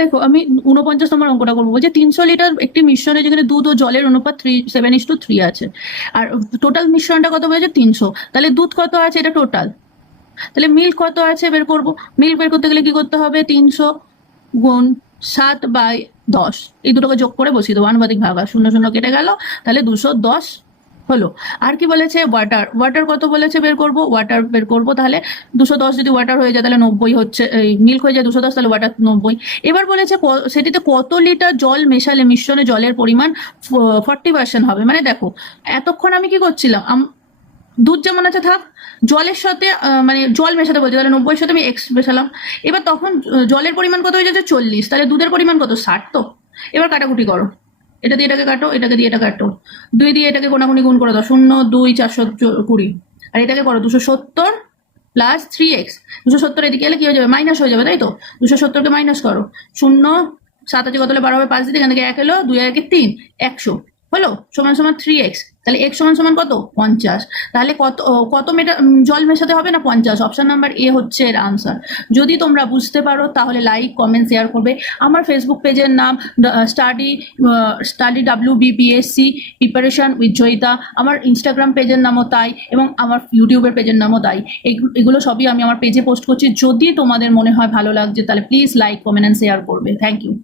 দেখো আমি 49 নম্বর অঙ্কটা করবো। বলছে 300 লিটার একটি মিশ্রণে যেখানে দুধ ও জলের অনুপাত 7:3 আছে, আর টোটাল মিশ্রণটা কত বলেছে 300, তাহলে দুধ কত আছে এটা টোটাল, তাহলে মিল্ক কত আছে বের করবো। মিল্ক বের করতে গেলে কি করতে হবে, 300 গুণ 7/10, এই দুটোকে যোগ করে বসিয়ে দেবো, আনুপাতিক ভাগ, আর 0 0 কেটে গেল, তাহলে 210 হলো। আর কি বলেছে, ওয়াটার, ওয়াটার কত বলেছে বের করবো, ওয়াটার বের করবো, তাহলে 210 যদি ওয়াটার হয়ে যায় তাহলে 90 হচ্ছে, এই মিল্ক হয়ে যায় 210, তাহলে ওয়াটার 90। এবার বলেছে সেটিতে কত লিটার জল মেশালে মিশ্রণে জলের পরিমাণ 40% হবে। মানে দেখো এতক্ষণ আমি কি করছিলাম, দুধ যেমন আছে থাক, জলের সাথে মানে জল মেশাতে বলছে, তাহলে 90 সাথে আমি এক্স মেশালাম। এবার তখন জলের পরিমাণ কত হয়ে যাচ্ছে 40, তাহলে দুধের পরিমাণ কত 60। তো এবার কাটাকুটি করো, এটা দিয়ে এটাকে কাটো, এটাকে দিয়ে এটা কাটো, 2 দিয়ে এটাকে কোনাকুনি গুণ করে দাও, 0 2 420, আর এটাকে করো 270 প্লাস 3x। 270 এদিকে এলে কি হয়ে যাবে, মাইনাস হয়ে যাবে, তাই তো। 270কে মাইনাস করো, 0 7 আছে কত হলে 12 হবে, 5 দিয়ে এখান থেকে 1 এলো, 2 আর 1 3, 100 হলো, সমান সমান 3x। তাহলে x সমান সমান কত 50। তাহলে কত কত জল মেশাতে হবে না 50। অপশন নাম্বার এ হচ্ছে এর আনসার। যদি তোমরা বুঝতে পারো তাহলে লাইক কমেন্ট শেয়ার করবে। আমার ফেসবুক পেজের নাম study WBPSC preparation with Joyita, আমার ইনস্টাগ্রাম পেজের নামও তাই, এবং আমার ইউটিউবের পেজের নামও তাই। এগুলো সবই আমি আমার পেজে পোস্ট করছি। যদি তোমাদের মনে হয় ভালো লাগছে তাহলে please like comment and share করবে। Thank you.